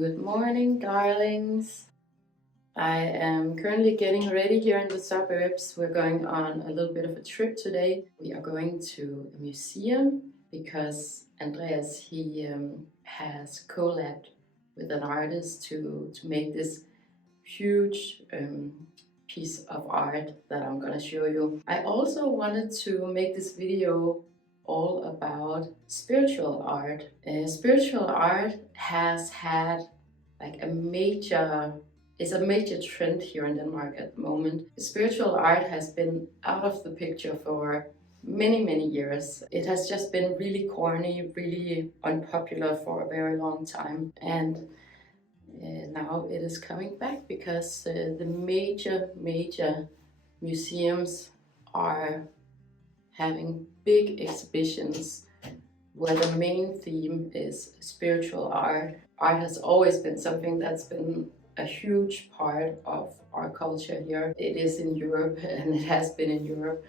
Good morning, darlings. I am currently getting ready here in the suburbs. We're going on a little bit of a trip today. We are going to a museum because Andreas, he has collabed with an artist to make this huge piece of art that I'm gonna show you. I also wanted to make this video all about spiritual art. Spiritual art has had like is a major trend here in Denmark at the moment. Spiritual art has been out of the picture for many years. It has just been really corny, really unpopular for a very long time, and now it is coming back because the major museums are having big exhibitions where the main theme is spiritual art. Art has always been something that's been a huge part of our culture here. It is in Europe and it has been in Europe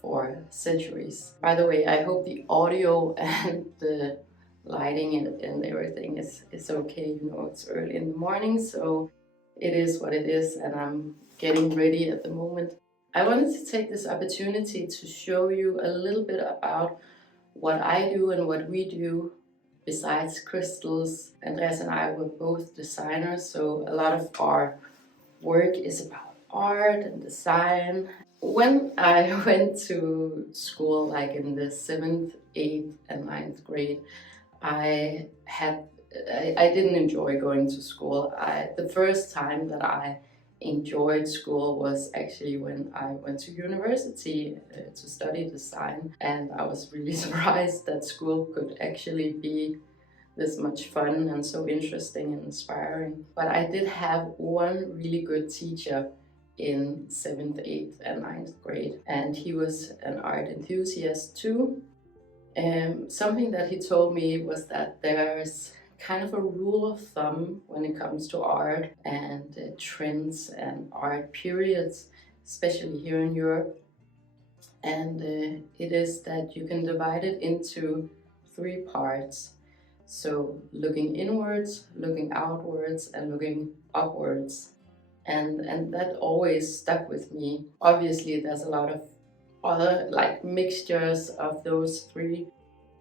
for centuries. By the way, I hope the audio and the lighting and everything is okay. You know, it's early in the morning, so it is what it is, and I'm getting ready at the moment. I wanted to take this opportunity to show you a little bit about what I do and what we do besides crystals. Andreas and I were both designers, so a lot of our work is about art and design. When I went to school, like in the 7th, 8th and 9th grade, I didn't enjoy going to school. The first time that I enjoyed school was actually when I went to university to study design, and I was really surprised that school could actually be this much fun and so interesting and inspiring. But I did have one really good teacher in 7th, 8th and 9th grade, and he was an art enthusiast too. Something that he told me was that there's kind of a rule of thumb when it comes to art and trends and art periods, especially here in Europe. And it is that you can divide it into 3 parts. So looking inwards, looking outwards, and looking upwards. And that always stuck with me. Obviously, there's a lot of other like mixtures of those 3,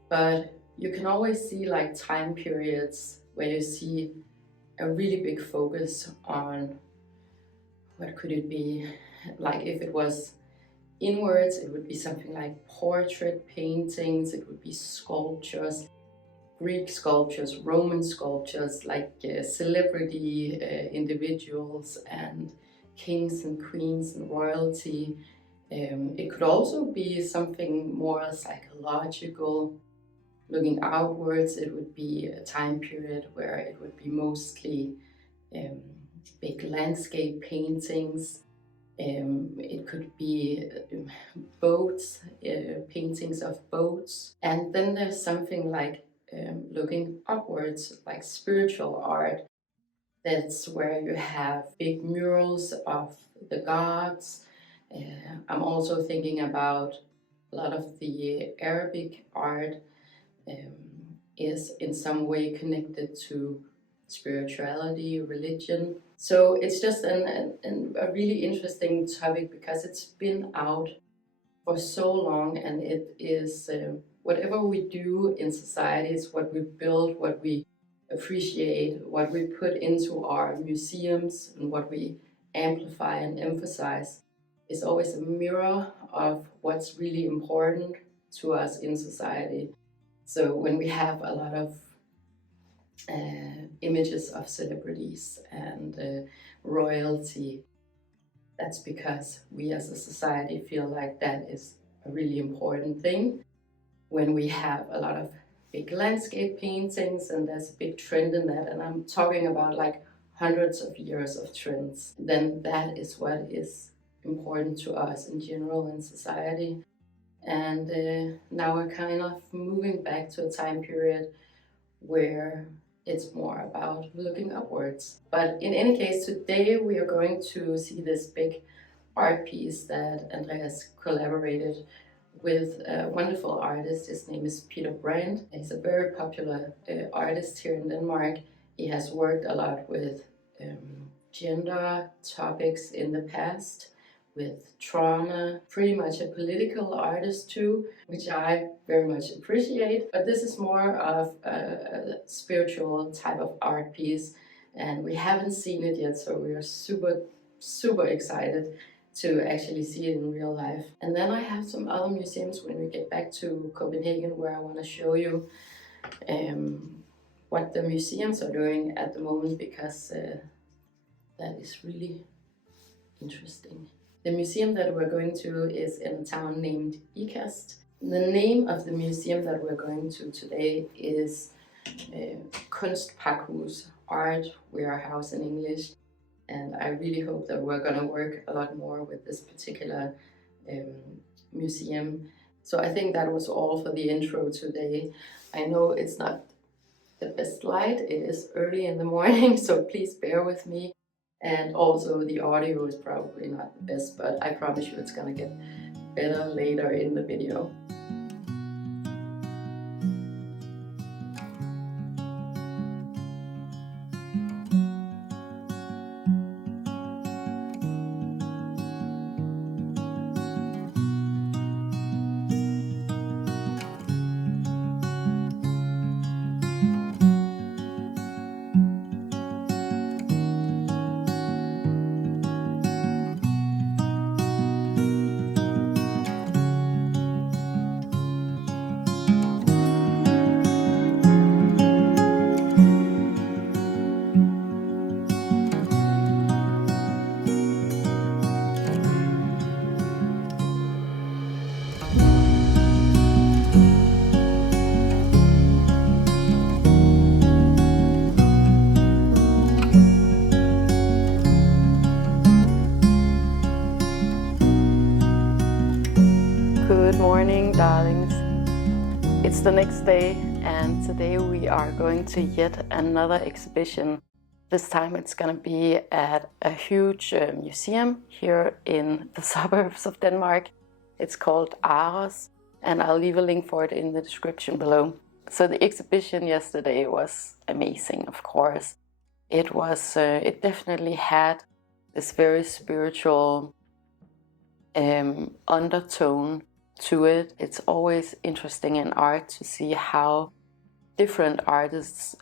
but you can always see like time periods where you see a really big focus on what could it be. Like if it was inwards, it would be something like portrait paintings, it would be sculptures, Greek sculptures, Roman sculptures, like celebrity individuals and kings and queens and royalty. It could also be something more psychological. Looking outwards, it would be a time period where it would be mostly big landscape paintings. It could be boats, paintings of boats. And then there's something like looking upwards, like spiritual art. That's where you have big murals of the gods. I'm also thinking about a lot of the Arabic art is in some way connected to spirituality, religion. So it's just a really interesting topic because it's been out for so long, and it is whatever we do in society is what we build, what we appreciate, what we put into our museums, and what we amplify and emphasize is always a mirror of what's really important to us in society. So when we have a lot of images of celebrities and royalty, that's because we as a society feel like that is a really important thing. When we have a lot of big landscape paintings, and there's a big trend in that, and I'm talking about like hundreds of years of trends, then that is what is important to us in general in society. And now we're kind of moving back to a time period where it's more about looking upwards. But in any case, today we are going to see this big art piece that Andreas collaborated with a wonderful artist. His name is BRANDT. He's a very popular artist here in Denmark, He has worked a lot with gender topics in the past, with trauma, pretty much a political artist too, which I very much appreciate. But this is more of a spiritual type of art piece, and we haven't seen it yet, so we are super excited to actually see it in real life. And then I have some other museums when we get back to Copenhagen where I want to show you what the museums are doing at the moment, because that is really interesting. The museum that we're going to is in a town named Ikast. The name of the museum that we're going to today is Kunstpakhus, Art Warehouse in English. And I really hope that we're going to work a lot more with this particular museum. So I think that was all for the intro today. I know it's not the best light, it is early in the morning, so please bear with me. And also the audio is probably not the best, but I promise you it's gonna get better later in the video. Good morning, darlings. It's the next day, and today we are going to yet another exhibition. This time it's going to be at a huge museum here in the suburbs of Denmark. It's called AROS, and I'll leave a link for it in the description below. So the exhibition yesterday was amazing, of course. It definitely had this very spiritual undertone to it. It's always interesting in art to see how different artists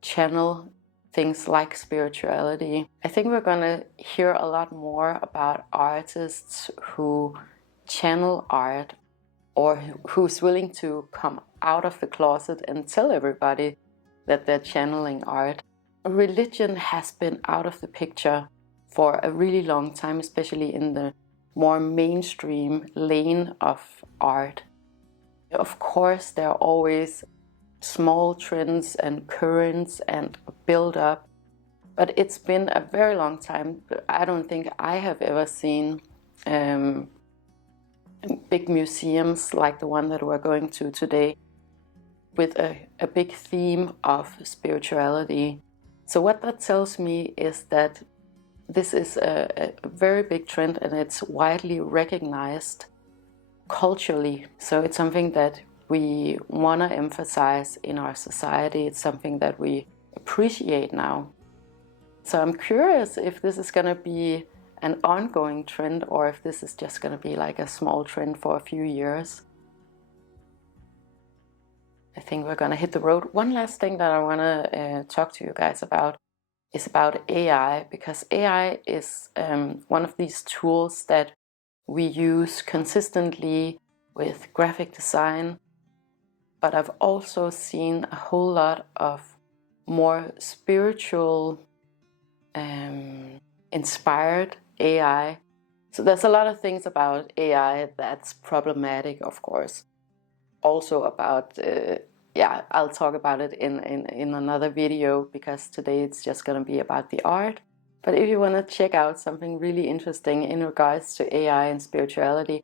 channel things like spirituality. I think we're gonna hear a lot more about artists who channel art, or who's willing to come out of the closet and tell everybody that they're channeling art. Religion has been out of the picture for a really long time, especially in the more mainstream lane of art. Of course, there are always small trends and currents and build up, but it's been a very long time. I don't think I have ever seen big museums like the one that we're going to today with a big theme of spirituality. So what that tells me is that this is a very big trend, and it's widely recognized culturally. So it's something that we want to emphasize in our society. It's something that we appreciate now. So I'm curious if this is going to be an ongoing trend, or if this is just going to be like a small trend for a few years. I think we're going to hit the road. One last thing that I want to talk to you guys about is about AI, because AI is one of these tools that we use consistently with graphic design, but I've also seen a whole lot of more spiritual inspired AI. So there's a lot of things about AI that's problematic, of course. Also about I'll talk about it in another video, because today it's just going to be about the art. But if you want to check out something really interesting in regards to AI and spirituality,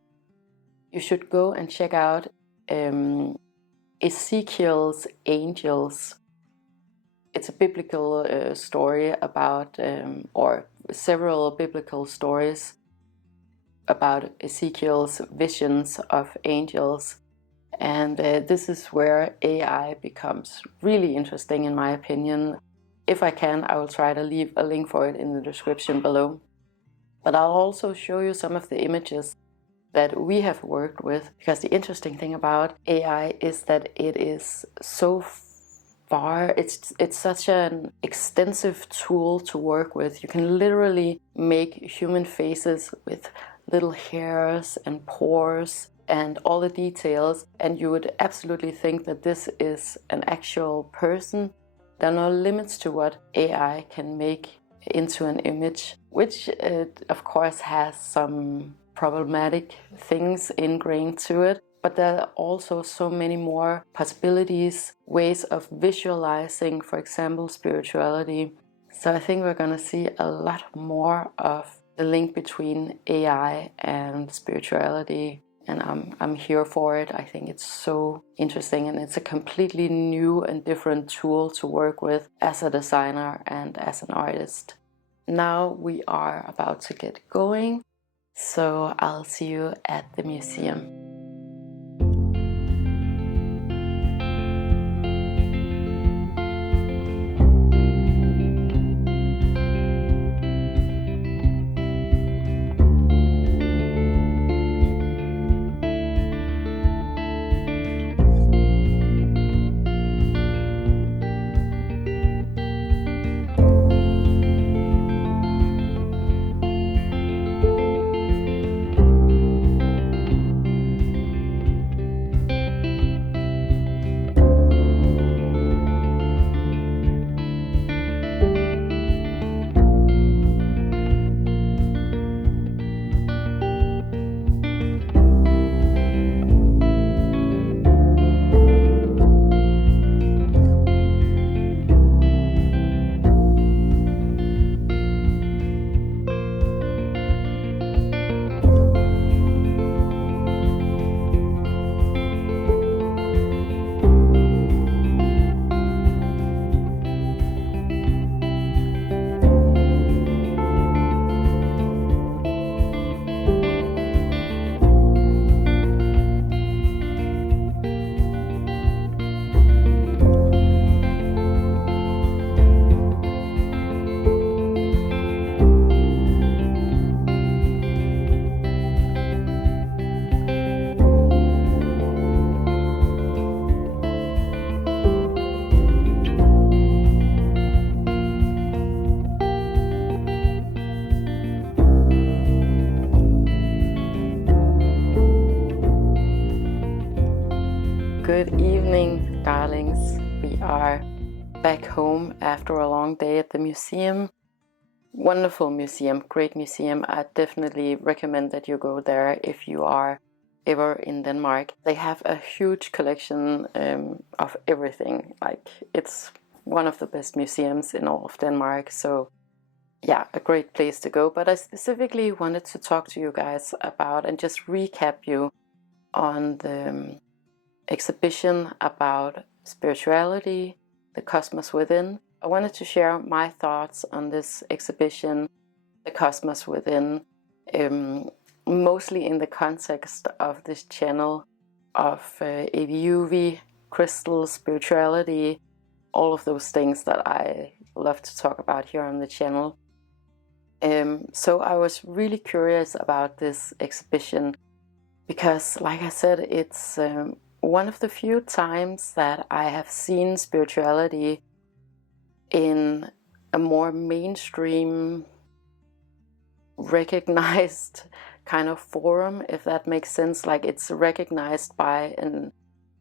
you should go and check out Ezekiel's Angels. It's a biblical story about, or several biblical stories about Ezekiel's visions of angels. And this is where AI becomes really interesting, in my opinion. If I can, I will try to leave a link for it in the description below. But I'll also show you some of the images that we have worked with, because the interesting thing about AI is that it is so far, it's such an extensive tool to work with. You can literally make human faces with little hairs and pores and all the details, and you would absolutely think that this is an actual person. There are no limits to what AI can make into an image, which of course has some problematic things ingrained to it. But there are also so many more possibilities, ways of visualizing, for example, spirituality. So I think we're going to see a lot more of the link between AI and spirituality. And I'm here for it. I think it's so interesting, and it's a completely new and different tool to work with as a designer and as an artist. Now we are about to get going, so I'll see you at the museum. Good evening, darlings. We are back home after a long day at the museum. Wonderful museum, great museum. I definitely recommend that you go there if you are ever in Denmark. They have a huge collection of everything. Like, it's one of the best museums in all of Denmark. So yeah, a great place to go. But I specifically wanted to talk to you guys about and just recap you on the exhibition about spirituality, the cosmos within. I wanted to share my thoughts on this exhibition, the cosmos within, mostly in the context of this channel of AVIUVI, crystals, spirituality, all of those things that I love to talk about here on the channel. So I was really curious about this exhibition because, like I said, it's one of the few times that I have seen spirituality in a more mainstream, recognized kind of forum, if that makes sense. Like, it's recognized by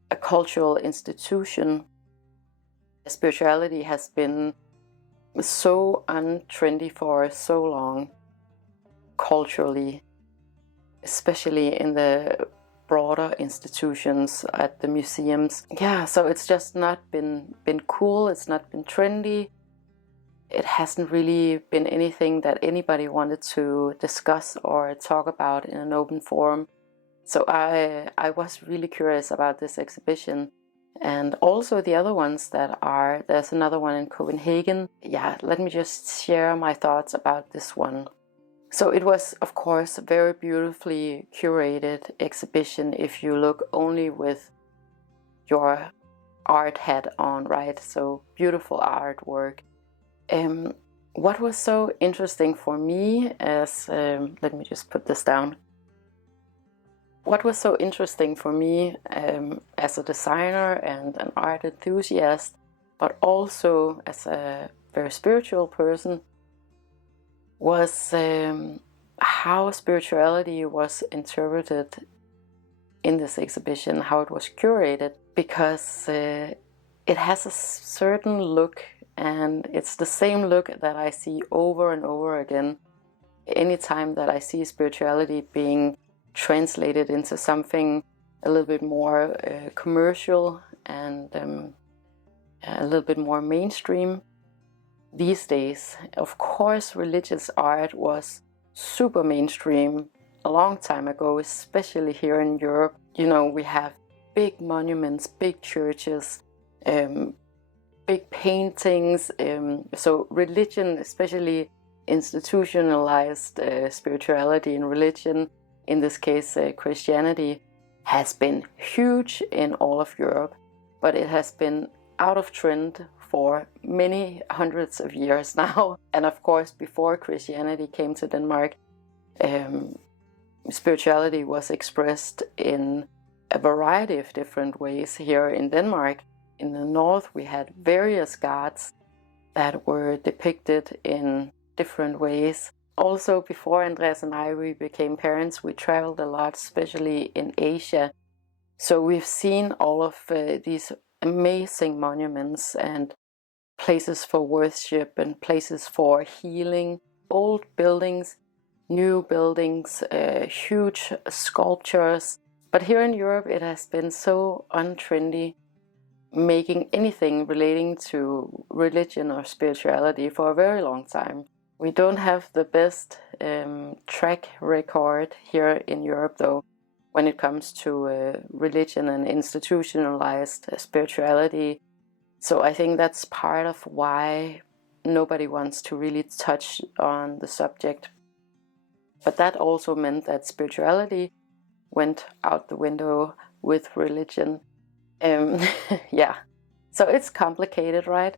a cultural institution. Spirituality has been so untrendy for so long, culturally, especially in the broader institutions at the museums. Yeah, so it's just not been cool, it's not been trendy. It hasn't really been anything that anybody wanted to discuss or talk about in an open forum. So I was really curious about this exhibition, and also the other ones that are, there's another one in Copenhagen. Yeah, let me just share my thoughts about this one. So it was, of course, a very beautifully curated exhibition if you look only with your art hat on, right? So beautiful artwork. What was so interesting for me as, let me just put this down. What was so interesting for me as a designer and an art enthusiast, but also as a very spiritual person, was how spirituality was interpreted in this exhibition, how it was curated, because it has a certain look, and it's the same look that I see over and over again anytime that I see spirituality being translated into something a little bit more commercial and a little bit more mainstream these days. Of course, religious art was super mainstream a long time ago, especially here in Europe. You know, we have big monuments, big churches, big paintings. So religion, especially institutionalized spirituality and religion, in this case Christianity, has been huge in all of Europe, but it has been out of trend for many hundreds of years now. And of course, before Christianity came to Denmark, spirituality was expressed in a variety of different ways here in Denmark. In the north, we had various gods that were depicted in different ways. Also, before Andreas and we became parents, we traveled a lot, especially in Asia. So we've seen all of these amazing monuments and places for worship and places for healing, old buildings, new buildings, huge sculptures. But here in Europe, it has been so untrendy making anything relating to religion or spirituality for a very long time. We don't have the best track record here in Europe, though, when it comes to religion and institutionalized spirituality. So I think that's part of why nobody wants to really touch on the subject. But that also meant that spirituality went out the window with religion. Yeah, so it's complicated, right?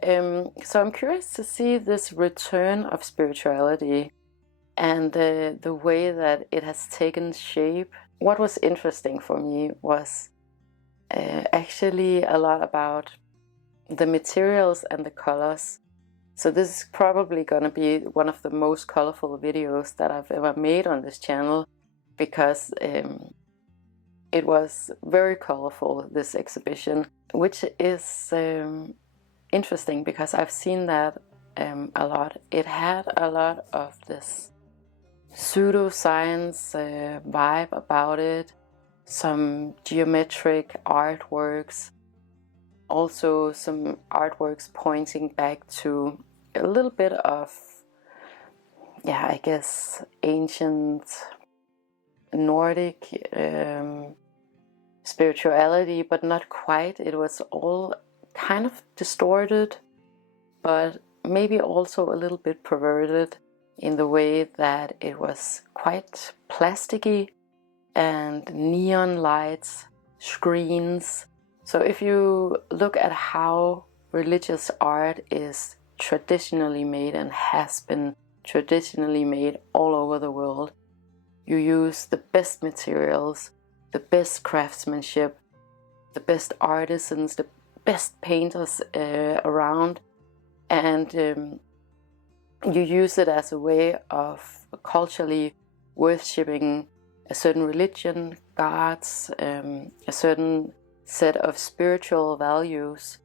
So I'm curious to see this return of spirituality and the way that it has taken shape. What was interesting for me was actually a lot about the materials and the colors. So this is probably going to be one of the most colorful videos that I've ever made on this channel, because it was very colorful, this exhibition, which is interesting because I've seen that a lot. It had a lot of this pseudoscience vibe about it, some geometric artworks, also some artworks pointing back to a little bit of, yeah, I guess ancient Nordic spirituality, but not quite. It was all kind of distorted, but maybe also a little bit perverted in the way that it was quite plasticky, and neon lights, screens. So if you look at how religious art is traditionally made and has been traditionally made all over the world, you use the best materials, the best craftsmanship, the best artisans, the best painters around, and you use it as a way of culturally worshipping a certain religion, gods, a certain set of spiritual values.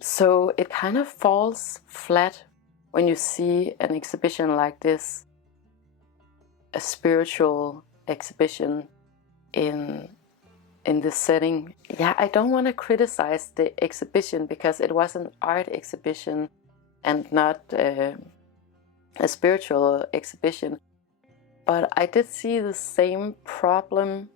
So it kind of falls flat when you see an exhibition like this, a spiritual exhibition in this setting. Yeah, I don't want to criticize the exhibition because it was an art exhibition and not a spiritual exhibition. But I did see the same problem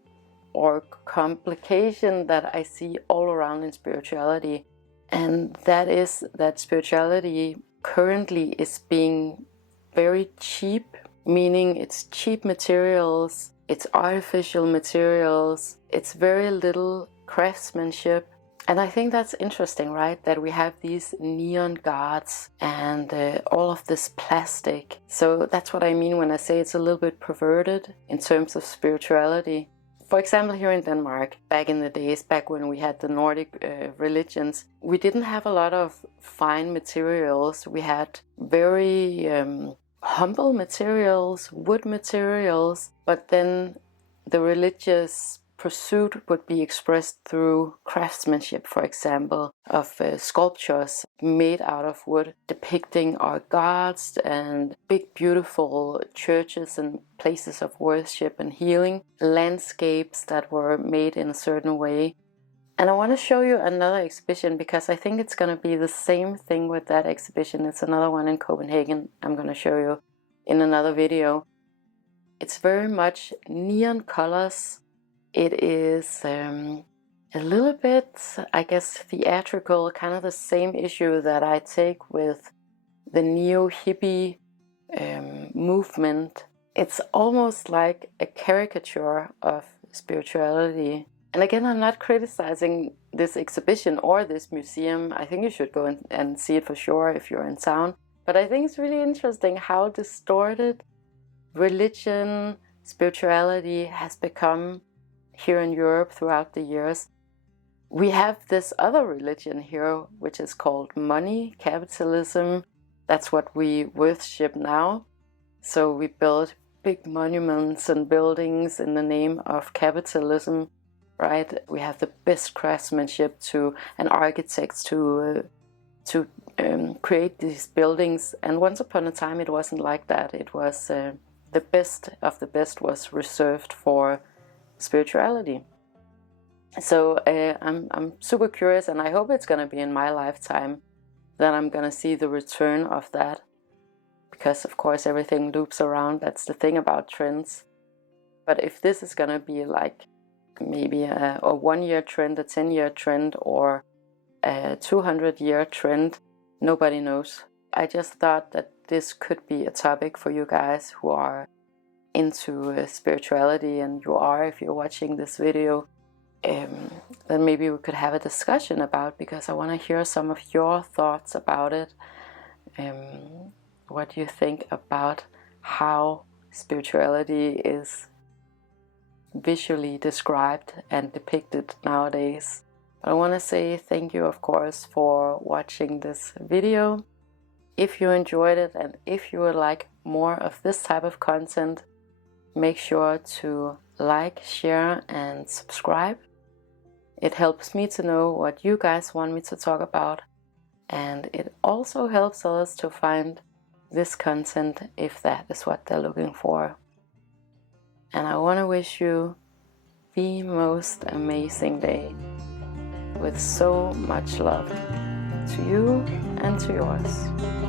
or complication that I see all around in spirituality, and that is that spirituality currently is being very cheap, meaning it's cheap materials, it's artificial materials, it's very little craftsmanship, And I think that's interesting, right? That we have these neon gods and all of this plastic. So that's what I mean when I say it's a little bit perverted in terms of spirituality. For example, here in Denmark, back in the days, back when we had the Nordic religions, we didn't have a lot of fine materials. We had very humble materials, wood materials, but then the religious pursuit would be expressed through craftsmanship, for example, of sculptures made out of wood depicting our gods and big beautiful churches and places of worship and healing, landscapes that were made in a certain way. And I want to show you another exhibition because I think it's going to be the same thing with that exhibition. It's another one in Copenhagen I'm going to show you in another video. It's very much neon colors. It is a little bit, I guess, theatrical, kind of the same issue that I take with the neo-hippie movement. It's almost like a caricature of spirituality. And again, I'm not criticizing this exhibition or this museum. I think you should go and see it for sure if you're in town. But I think it's really interesting how distorted religion, spirituality has become here in Europe throughout the years. We have this other religion here, which is called money, capitalism. That's what we worship now. So we build big monuments and buildings in the name of capitalism, right? We have the best craftsmanship and architects to create these buildings. And once upon a time, it wasn't like that. It was the best of the best was reserved for spirituality. So I'm super curious, and I hope it's going to be in my lifetime that I'm going to see the return of that, because of course everything loops around. That's the thing about trends. But if this is going to be like maybe a 1-year trend, a 10-year trend, or a 200-year trend, nobody knows. I just thought that this could be a topic for you guys who are into spirituality, and you are if you're watching this video, then maybe we could have a discussion about, because I want to hear some of your thoughts about it. What do you think about how spirituality is visually described and depicted nowadays? I want to say thank you, of course, for watching this video. If you enjoyed it and if you would like more of this type of content, make sure to like, share, and subscribe. It helps me to know what you guys want me to talk about, and it also helps others to find this content if that is what they're looking for. And I want to wish you the most amazing day with so much love to you and to yours.